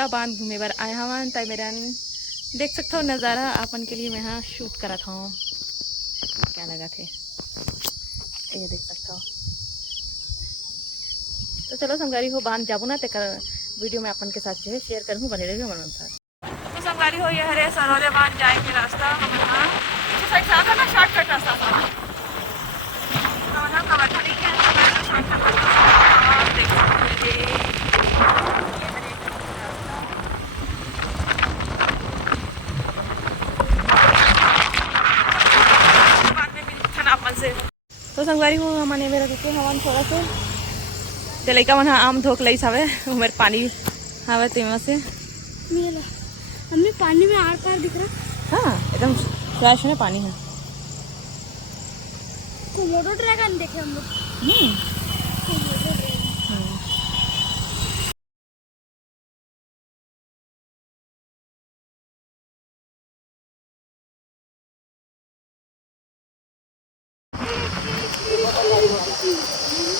सरोदा बांध घूमे बार आया हवन तय मेरा देख सकते हो नज़ारा अपन के लिए मैं यहाँ शूट करा था। क्या लगा थे ये देख सकते हो। तो चलो संगारी हो बांध जाबू ना ते वीडियो में अपन के साथ जो है शेयर करूँ, बने रहिए हमारे अनुसार। तो संगारी हो ये हरे सरोदे बांध जाए के रास्ता हम यहाँ साइड से आता ना शॉर्टकट रास्ता था से। तो संगवारी हो हमने मेरा रुके हवन थोड़ा से ते लइका मन आम धोक लईस हवे उमर पानी हवे तेमा से मेरा मम्मी पानी में आर पार दिख रहा। हाँ एकदम फ्रेश है पानी है। कोमोडो ड्रैगन देखे हम लोग।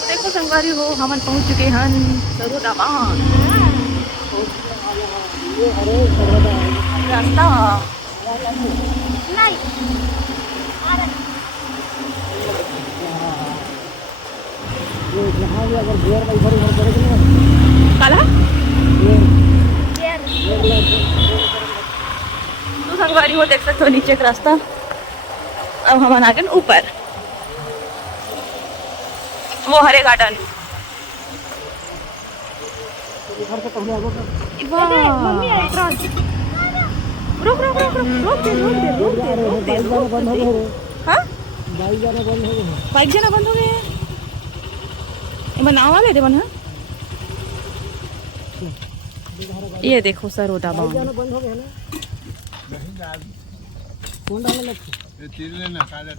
देखो संगवारी हो हम पहुंच चुके हैं सरोदा बांध रास्ता नहीं काला तो संगवारी हो देख सकते हो नीचे का रास्ता। अब हम आ गए ऊपर वो हरे गार्डन। रुक रुक रुक रुक दे। हाँ बाइक जाना बंद हो गए हैं बनावा वाले थे बना। ये देखो सरोदा बांध बंद हो गया ना कौन डालने लगती ये तीर लेना कागज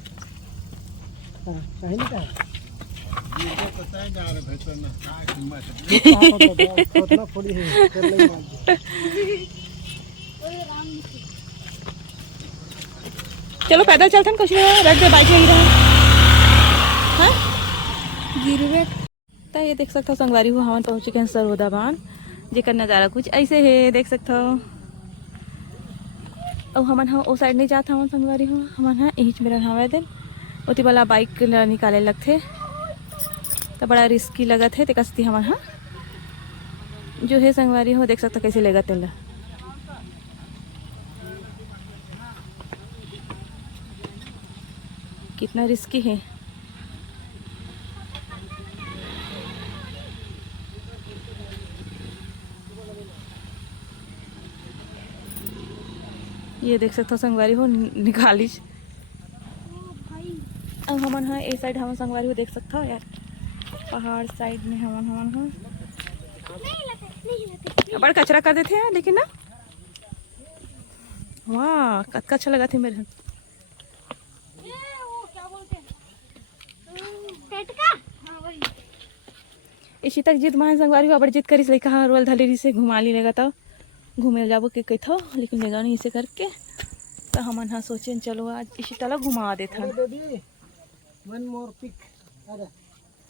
पहले का ये पता है जा रहा भीतर ना का हिम्मत है उतना थोड़ी है कर ले चलो पैदल चलते हैं कुछ नहीं रख दे बाइक यहीं रहे हैं गिरवे। तो ये देख सकते हो संगवारी हो हम पहुंच चुके हैं सरोदा बांध जेकर नज़ारा कुछ ऐसे है देख सकते हो। अब हमन हाँ वो साइड नहीं जाता हूँ संगवारी हो हमन हाँ इंच मेरा हवा दिन उती वाला बाइक निकाले लगते तो बड़ा रिस्की लगत है ते कसती हमन हाँ जो है संगवारी हो देख सकते हो कैसे लेगा तेला। कितना रिस्की है। ये देख सकते हो संगवारी हो निकालिश। अब हमन हाँ ए साइड हम संगवारी हो देख सकते हो यार पहाड़ साइड में हमन हाँ बड़ा कचरा कर देते हैं लेकिन ना वाह कतना अच्छा लगा थे मेरे इसी तक जिद माहे संगवारी हो बड़ी जिद करी से कहा रोल धलेरी से घुमा ली लेगा तो घूमे जाबो के कही थो लेकिन ले जाओ नहीं इसे करके तो हमन हाँ सोचे चलो आज इसी तरह घुमा देता।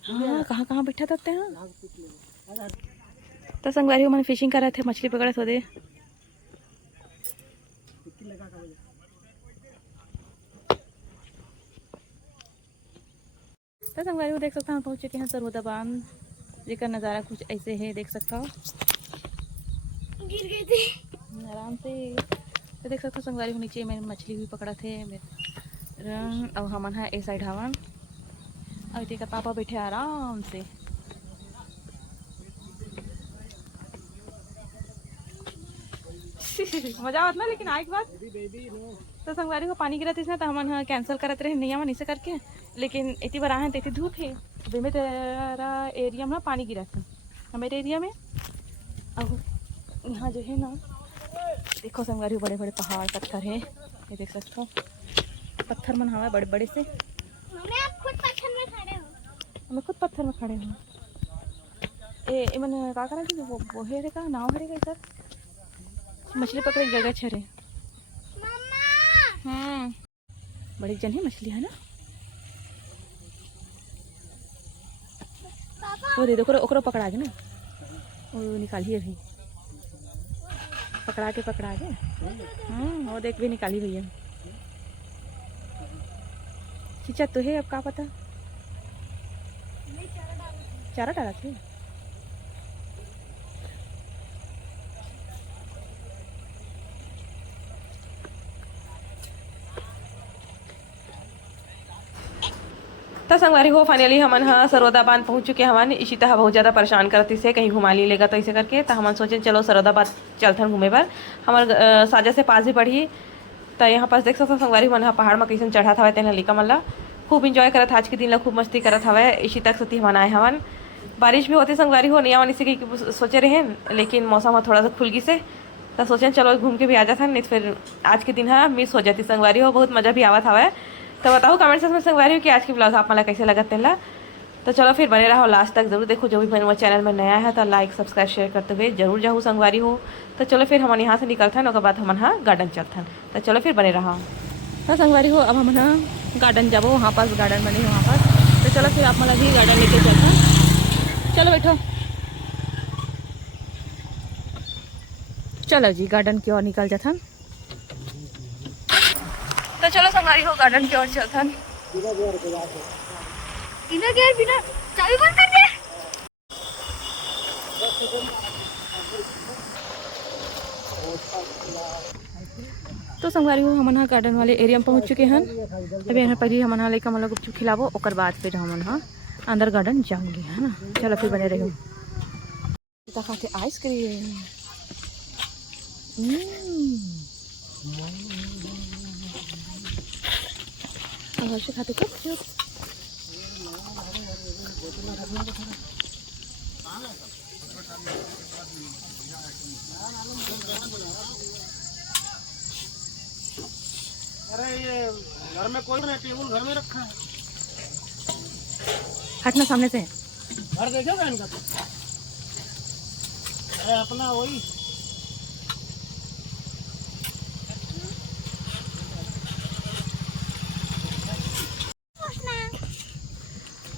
हाँ कहाँ कहाँ बैठा था हैं तो संगवारी मैंने फिशिंग कर रहे थे मछली पकड़े थे दे। तो संगवारी को देख सकता हूँ पहुँच चुके हैं सरोदा बांध जेकर नज़ारा कुछ ऐसे है देख सकता हूँ गिर गई थी आराम से। तो देख सकते हो संगवारी को नीचे मैंने मछली भी पकड़ा थे रंग। अब हमन है ए साइड हवन अब देखा पापा बैठे आराम से। मजा आता ना लेकिन आए के बाद तो संगवारी को पानी गिरा था तो हमन कैंसिल करते रहे नहीं इसे करके लेकिन इतनी बार आए तो धूप है अभी में तेरा एरिया में पानी गिरा था हमारे एरिया में। अब यहाँ जो है ना देखो संगवारी बड़े बड़े पहाड़ पत्थर है ये देख सकते हो पत्थर मन हवा बड़े बड़े से। आप खुद पत्थर में खड़े हो। मैं खुद पत्थर में खड़े हूँ। ए मैंने का करा कि वो है रे का नाव है रे सर मछली पकड़े जगह छरे बड़ी जन है मछली है ना वो दे दो ओकरो पकड़ा के ना वो निकालिए अभी पकड़ा के वो देख भी निकाली भैया। खींचा तो है, अब क्या पता चारा डाला थे। तो संगवारी हो फाइनली हमन हाँ सरोदा बांध पहुंच चुके हवन। इशिता बहुत ज़्यादा परेशान करती से कहीं घुमा ली लेगा तो ऐसे करके, तो हमन सोचे चलो सरोदा बांध चलथन घूमे पर। हमारे साजा से पास ही पड़ी तो यहाँ पास देख सकते संगवारी मन हाँ पहाड़ में कैसे चढ़ा था तेना लिका मन ला खूब इंजॉय करत। आज के दिन ला खूब मस्ती करत हवे। इशिता सती हमन आए हवन। बारिश भी होती संगवारी हो नहीं आवन इसे कहीं सोचे रहे, लेकिन मौसम थोड़ा सा खुल गई से तो सोचे चलो घूम के भी आ जाता, नहीं फिर आज के दिन हाँ मिस हो जाती संगवारी हो। बहुत मज़ा भी आवत हवे। तो बताओ कमेंट सेक्शन में संगवारी हो कि आज की ब्लॉग आप मला कैसे लगते हैं ला। तो चलो फिर बने रहो लास्ट तक जरूर देखो। जो भी मेरे चैनल में नया है तो लाइक सब्सक्राइब शेयर करते हुए जरूर जाऊँ संगवारी हो। तो चलो फिर हम यहाँ से निकलते हैं, बाद हम हाँ गार्डन चलते हैं। तो चलो फिर बने रहो। हाँ संगवारी हो अब हम हाँ गार्डन जाबो, वहाँ पास गार्डन बने वहाँ पास। तो चलो फिर आप मला भी गार्डन लेके चलते हैं। चलो बैठो, चलो जी गार्डन की ओर निकल जाता। तो चलो संगवारी हो गार्डन की ओर चलता। बिना गेयर बिना चाबी बंद कर दे। तो संगवारी हो हम गार्डन वाले एरिया में पहुंच चुके हैं। अभी यहाँ पर ही हम लड़का मतलब गुपचुप खिलाबो, और बाद फिर हम हाँ अंदर गार्डन जाऊंगी, है ना। चलो फिर बने रहो। खाते आइसक्रीम से खाते गुपचुप। अरे ये घर में कोई नहीं, टेबल घर में रखा है। हटना सामने से। घर देखोगा इनका? अरे अपना वही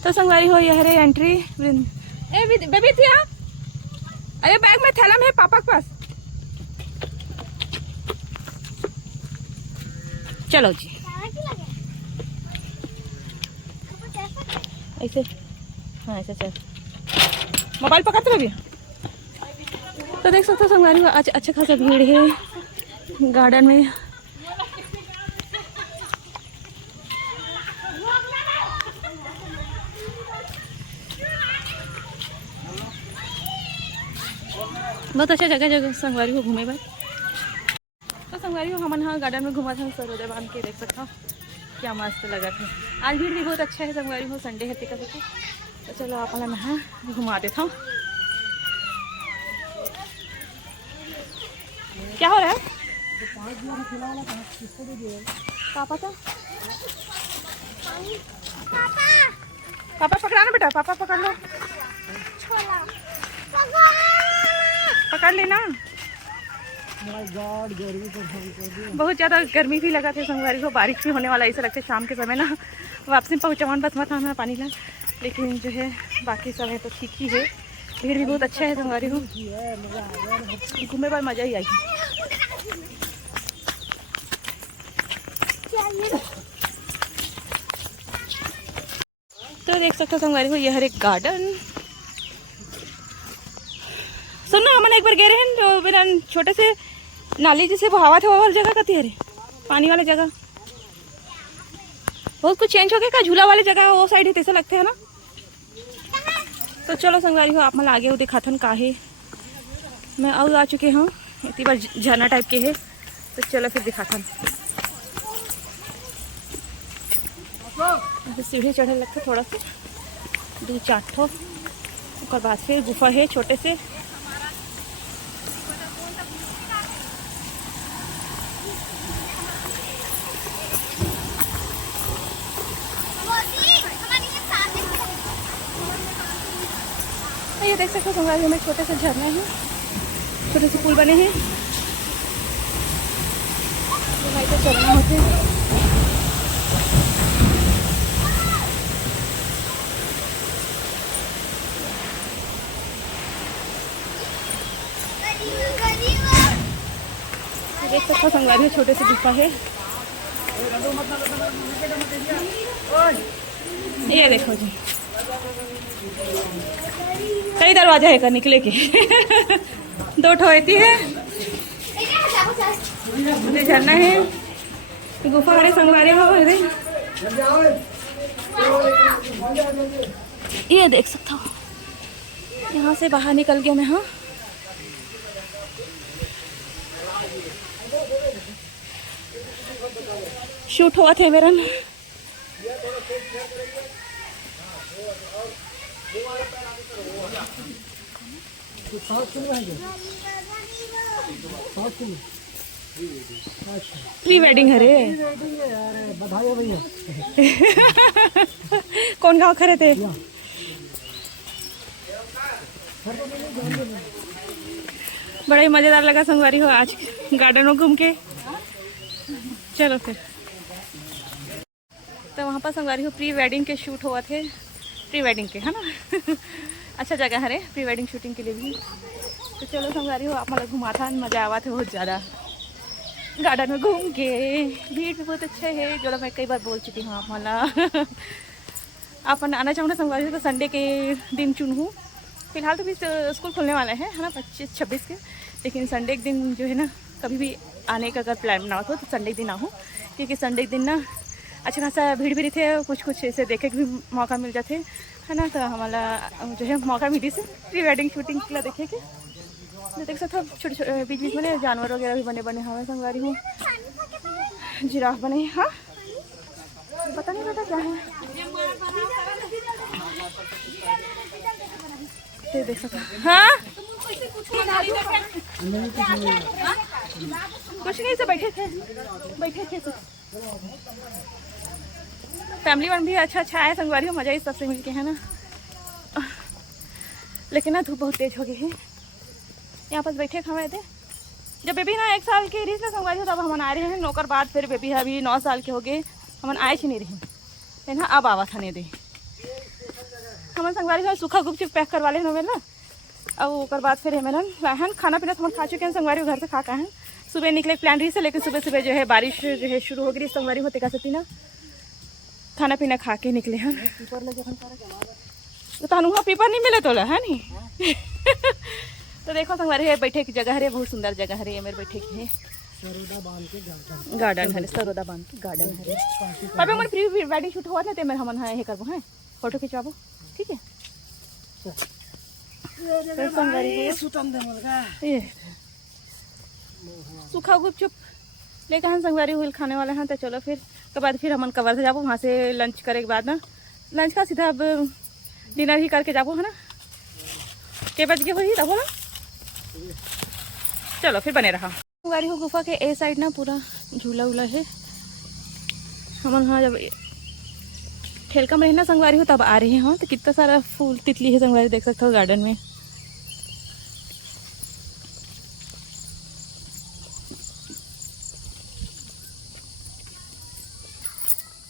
तो संगवारी हो यह रे एंट्री। ए बेबी थी आप, अरे बैग में थैला में है पापा के पास। चलो जी ऐसे, हाँ ऐसे चल। मोबाइल पकड़ते बेबी। तो देख सकते हो संगवारी हो आज अच्छा खासा भीड़ है गार्डन में। बहुत अच्छा जगह संगवारी हो घूमे बार। तो संगवारी हो हम हाँ गार्डन में घुमा था सरोदे बांध के, देख सकता क्या मस्त लगा था। आज भीड़ भी बहुत अच्छा है संगवारी हो, संडे है टिका सकते। तो चलो आप नहा घुमा देता हूँ। क्या हो रहा है पापा का? पापा पकड़ाना बेटा, पापा पकड़ लो, पकड़ लेना। बहुत ज़्यादा गर्मी भी लगा था संगवारी को, बारिश भी होने वाला ऐसा लगता है शाम के समय ना। वापसी पहुँचवान बस मत हमें पानी ला, लेकिन जो है बाकी सब है तो ठीक ही है। भीड़ भी बहुत अच्छा है संगवारी को, घूमे पर मज़ा ही आई। तो देख सकते हो संगवारी को यह एक गार्डन। सुनो हमने एक बार गए रहे जो बिना छोटे से नाली जैसे बहावा थे वो वाली जगह कती है, पानी वाली जगह। बहुत कुछ चेंज हो गया, का झूला वाली जगह वो साइड है, ऐसा लगते है ना। तो चलो संगवारी हो आप मैं आगे वो दिखाथन का है। मैं और आ चुके हूँ, इतनी बार झरना टाइप के है। तो चलो फिर दिखाथन। सीढ़ी चढ़े लगते थोड़ा सा 2-4 ठो, और बाद फिर गुफा है छोटे से। ये देख सकते हो संगवारी में छोटे से झरना है, छोटे से पुल बने हैं, तो चलना होते हैं। देख सकते हो संगवारी छोटे से गुफा है। ये देखो जी, कई दरवाजा है का निकले के। 2 ठो ऐती है, ये झरना है, गुफा हरे संगवारी हो रे। ये देख सकता हूँ, यहाँ से बाहर निकल गया मैं। हाँ, शूट हुआ थे मेरा ना। प्री वेडिंग है रे। बधाई है भैया। कौन गाँव खड़े थे? बड़ा ही मजेदार लगा संगवारी हो आज गार्डन में घूम के। चलो फिर, तो वहाँ पर संगवारी हो प्री वेडिंग के शूट हुआ थे, प्री वेडिंग के, है ना। अच्छा जगह है रे प्री वेडिंग शूटिंग के लिए भी। तो चलो संगवारी हो, आप मतलब घुमा था, मज़ा आवा थे बहुत ज़्यादा गार्डन में घूम के। भीड़ भी बहुत अच्छे है, जो मैं कई बार बोल चुकी हूँ। आप मतलब आप आना चाहूँ ना संगवारी हो तो संडे के दिन चुन हूँ। फिलहाल तो भी स्कूल खुलने वाले हैं, है ना, 25-26 के। लेकिन संडे के दिन जो है ना, कभी भी आने का अगर प्लान ना हो तो संडे के दिन आऊँ, क्योंकि संडे के दिन ना अच्छा खासा भीड़ भी रहती है, कुछ ऐसे देखे के भी मौका मिल जाते, है ना। तो हमारा जो है मौका मिली से प्री वेडिंग शूटिंग के लिए देखे के। तो देख सकते हो छोटे छोटे बीच बीच में जानवर वगैरह भी बने हमें संगवारी हूँ। जिराफ बने, हाँ पता नहीं बेटा क्या है। ये देख सकते हो, हाँ कुछ नहीं, से बैठे थे सब। फैमिली वन भी अच्छा है संगवारी हो, मज़ा ही सबसे मिलके, है ना। लेकिन ना धूप बहुत तेज हो गई है। यहाँ पर बैठे खवाए थे जब बेबी ना 1 साल की रही ना संगवारी हो, तब हम आ रहे हैं नौकर बाद। फिर बेबी अभी 9 साल के हो गए, हम आए नहीं रही है ना। अब आवा था नहीं दे हम संगवारी हो, सूखा गुपचुप पैक करवा ले हमें ना। अब ओकर बाद फिर हमें ना खाना पीना तो हम खा चुके हैं संगवारी हो, घर से खा का है। सुबह निकले प्लान रही से, लेकिन सुबह जो है बारिश जो है शुरू हो गई संगवारी होते का सती ना। खाना पीना खा के निकले हैं। तो तानुहा पेपर नहीं मिले तो है नहीं। तो देखो संगवारी है, बैठे की जगह है, बहुत सुंदर जगह है। ये मेरे बैठे की है गार्डन है, सरोदा बांध के गार्डन है। पापा मन प्री वेडिंग शूट हुआ ना, ते मेरे हमन है करबो, है फोटो खिंचवाबो, ठीक है। तो संगवारी है सूखा गुपचुप लेकर हम संगवारी हुई खाने वाले हैं। तो चलो फिर के बाद फिर हमन कवर से जाबो, वहाँ से लंच करे के बाद ना, लंच का सीधा अब डिनर ही करके जाबो, है ना। के बज गए वही तब ना। चलो फिर बने रहा। संगवारी हो गुफा के ए साइड ना पूरा झूला उला है। हमन हाँ जब ठेलका में रहना संगवारी हो तब आ रहे हैं। हाँ तो कितना सारा फूल तितली है संगवारी, देख सकते हो गार्डन में।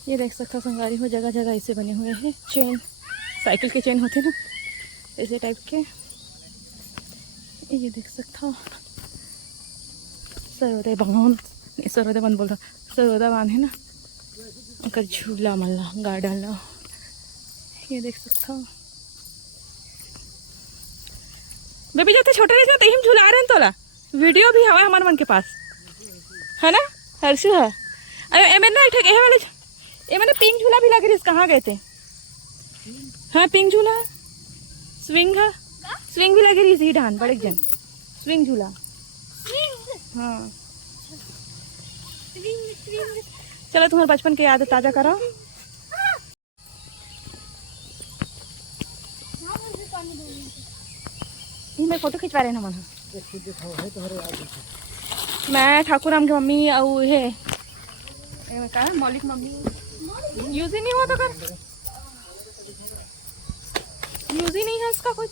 ये देख सकते हो संगवारी हो, जगह जगह ऐसे बने हुए हैं चेन, साइकिल के चेन होते ना ऐसे टाइप के। ये देख सकता हो सरोदे बांध, सरोदे बांध बोल रहा, सरोदा बांध है ना, उनका झूला मल्ला गार्डन ला। ये देख सकता हो बेबी जाते छोटे रहे तो हम झूला रहे हैं, तोला वीडियो भी हवा हमारे मन के पास, है ना। हर्षु है अरे एम ना ठेक वाले ये मैंने पिंक झूला भी लग रही, कहाँ गए थे। हाँ पिंक झूला, स्विंग है, स्विंग भी लग रही इसी ढान बड़े जन, स्विंग झूला। हाँ चलो तुम्हारे बचपन की याद ताजा करो। ये मैं फोटो खिंचवा रहे हैं मन। मैं ठाकुराम की मम्मी और है का मौलिक मम्मी यूज ही नहीं हुआ तो कर, यूज ही नहीं है इसका कुछ।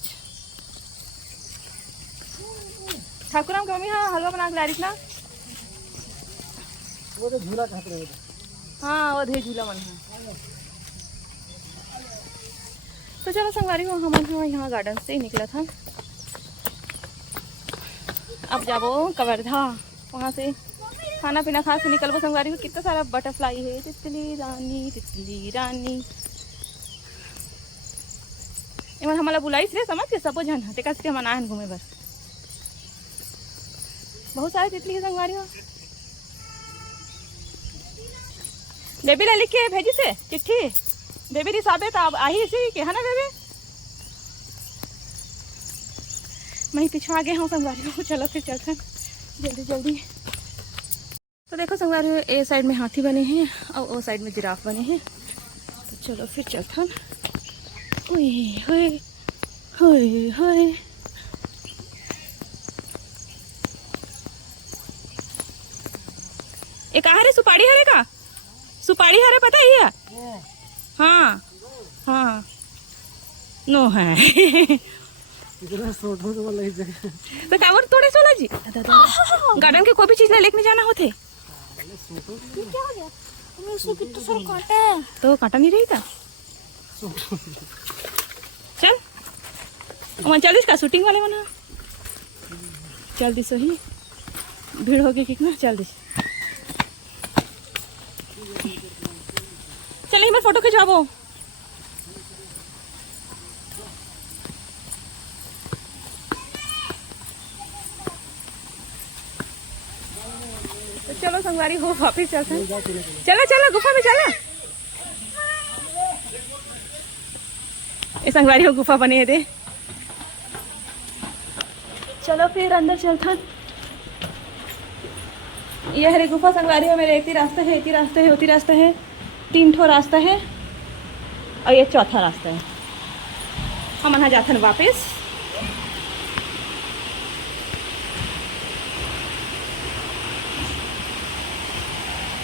ठाकुराम की मम्मी हाँ हलवा बना के ला रही ना, वो तो झूला कहाँ पे है? हाँ वो धे झूला बना है। तो चलो संगवारी हो हम यहाँ गार्डन से ही निकला था। अब जाबो कवर्धा, वहाँ से खाना पीना खा के निकलबो संगवारी को। कितना सारा बटरफ्लाई है। तितली रानी, तितली रानी। एमन हमला बुलाइस रे समझ के सबो जन हटे का हम आन घूमे बर। बहुत सारे तितली है संगवारी हो। बेबी ला लिख के भेजी से चिट्ठी। बेबी रिसाबे तो अब आई सी के है ना बेबी। मैं पीछे आ गए हूँ संगवारी हो। चलो फिर चलते जल्दी जल्दी। तो देखो संगवारी हो, ए साइड में हाथी बने हैं और वो साइड में जिराफ बने हैं। तो चलो फिर चलते। ओए होए होए होए। एक हरे सुपारी हरे का सुपारी हरे पता ही है। हाँ हाँ नो है। इतना सोटो तो वाला ही जगह तो कावर तोड़े सोला जी गार्डन के कोई भी चीज लेके जाना होते। क्या हो गया? हमें इसको कितना सारा काटा है। तो काटा नहीं रही था। चल वहाँ चल इसका शूटिंग वाले बना। चल दिस ही भीड़ होगी कितना। चल दिस चल मैं फोटो खिंचवाबो। तो चलो संगवारी हो वापिस चलते हैं। चला चला गुफा में चला। ये संगवारी हो गुफा बने थे। चलो फिर अंदर चलता। ये हरे गुफा संगवारी हो। मेरे एक रास्ता है, एक रास्ता है, उती रास्ता है। 3 ठो रास्ता है और ये चौथा रास्ता है। हम यहाँ जाते हैं वापिस।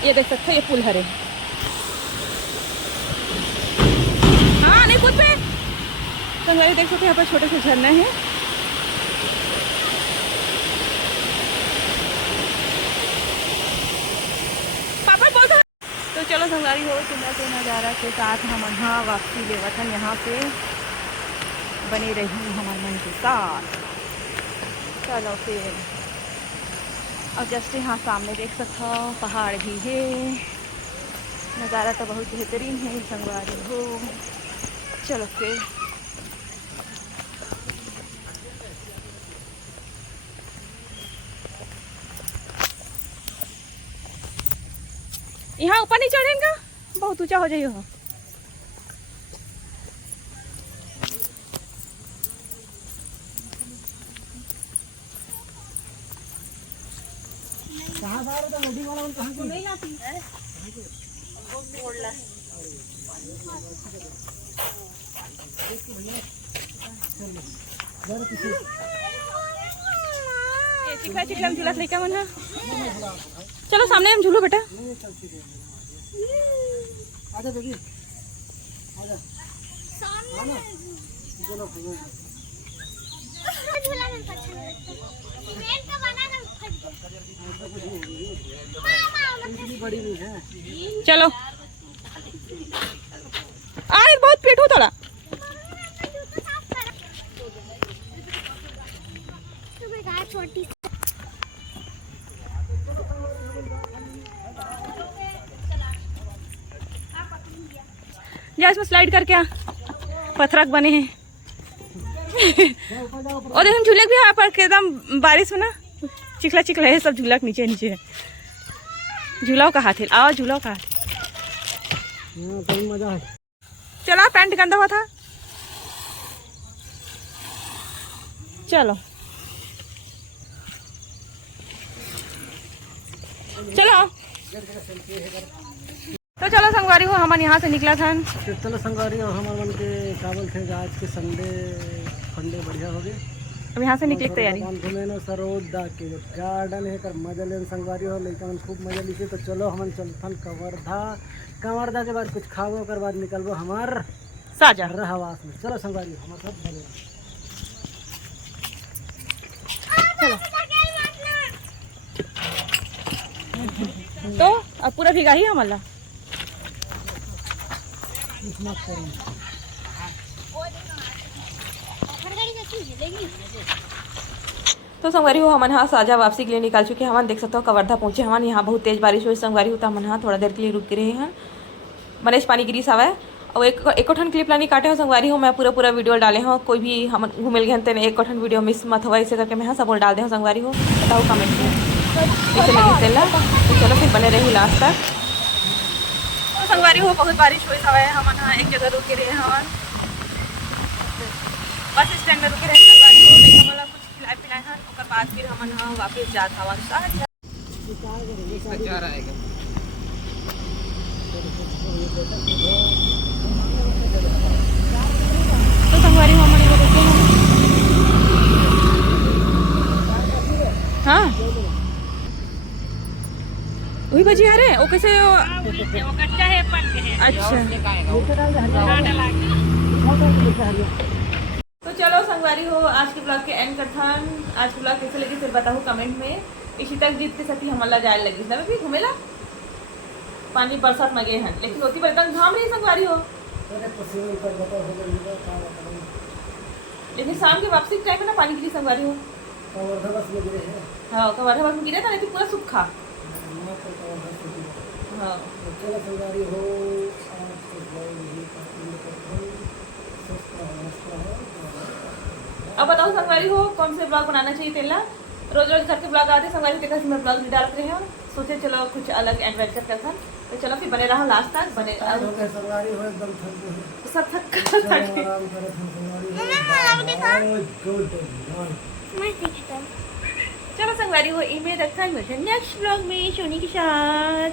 ये देख सकते हो ये पुल हरे। हाँ नहीं कूद पे संगवारी देख सकते हो। यहाँ पर छोटे से झरना है। पापा बोल दो। तो चलो संगवारी हो सुंदर के नज़ारा के साथ हम यहाँ वापसी ले वतन यहाँ पे बनी रही हमारे मन के साथ। चलो फिर और जस्ट यहाँ सामने देख सकते हो पहाड़ भी है। नज़ारा तो बहुत बेहतरीन है संगवारी हो। चलो फिर यहाँ ऊपर नहीं चढ़ेगा, बहुत ऊंचा हो जाइए। कहाँ जा रहे थे नदी वाला कहाँ से नहीं आती है। चिखला चिखला में झूला लेकर मन। चलो सामने हम झूलो बेटा। आजा बेबी आजा सामने चलो झूला में अच्छा लगता है। मेन का बना कर इतनी बड़ी भी है। चलो आए बहुत पेट हो थोड़ा। छोटी जा इसमें स्लाइड करके आ। पत्थरक बने हैं। और देखो झूले भी यहाँ पर एकदम बारिश में ना चिखला चिखला है सब। झूला नीचे नीचे है। झूलाओ का हाथ है। आओ झूलाओ का हाथ। मजा है। चलो पैंट गंदा हुआ था। चलो चलो तो चलो संगवारी हो हम यहाँ से निकला था। चलो संगवारी हो हमारे मन के काबल थे। आज के संडे फंडे बढ़िया हो गए। अब यहाँ से निकले तैयारी। घूमे न सरोदा के जो गार्डन है कर मजा ले संगवारी हो। लड़का मन खूब मजा लीजिए। तो चलो हम चलथन कवर्धा के बाद कुछ खाबो कर बाद निकलबो हमार साजा रहवास में। चलो संगवारी हो हमारे साथ भले। चलो तो अब पूरा भीगा ही हमारा। तो संगवारी हो हमन हाँ साझा वापसी के लिए निकाल चुके हैं। हमन देख सकते हो कवर्धा पहुंचे हमन। यहाँ बहुत तेज बारिश हुई संगवारी हो, तो हमन हाँ थोड़ा देर के लिए रुक रहे हैं। मनेश पानी गिरी सावा और एको ठन क्लिप लानी काटे हो संगवारी हो। मैं पूरा वीडियो डाले हो, कोई भी हम घूमे गए तेने एक ठन वीडियो मिस मत हुआ, इसे करके मैं हाँ सब डाल दे हूँ संगवारी हो। बताओ कमेंट में कैसे लगी तेला। तो चलो फिर बने रही लास्ट तक। तो संगवारी हो बहुत बारिश हुई सावा हमन हाँ एक जगह रुके रहे हमन बस स्टैंड में रुके रहे संगवारी हो। नहीं हमला कुछ खिलाए पिलाए हैं ओकर बाद फिर हमन हाँ वापस जात हवन साथ। तो संगवारी हो हमन इधर रुके हैं। हाँ वही भजी आ रहे वो कैसे अच्छा। तो चलो संगवारी हो आज के ब्लॉग के एंड करथन। आज के ब्लॉग कैसे लगी फिर बताओ कमेंट में। इसी तक जीत के साथी हमला जाए लगी ना भी घूमेला पानी बरसात में गए हैं, लेकिन होती पर एकदम घाम रही संगवारी हो। लेकिन शाम के वापसी के टाइम में ना पानी गिरी संगवारी हो। हाँ कवर्धा बस में गिरा था, लेकिन पूरा सूखा। हाँ अब बताओ संगवारी हो कौन से ब्लॉग बनाना चाहिए तेला। रोज रोज घर के ब्लॉग आते संगवारी देखा मैं ब्लॉग नहीं डालते रहे हैं, सोचे चलो कुछ अलग एडवेंचर करता। तो चलो फिर बने रहो लास्ट तक। बने संगवारी हो एकदम सब थक चलो संगवारी हो इमेज रखा है मुझे नेक्स्ट ब्लॉग में सोनी के साथ।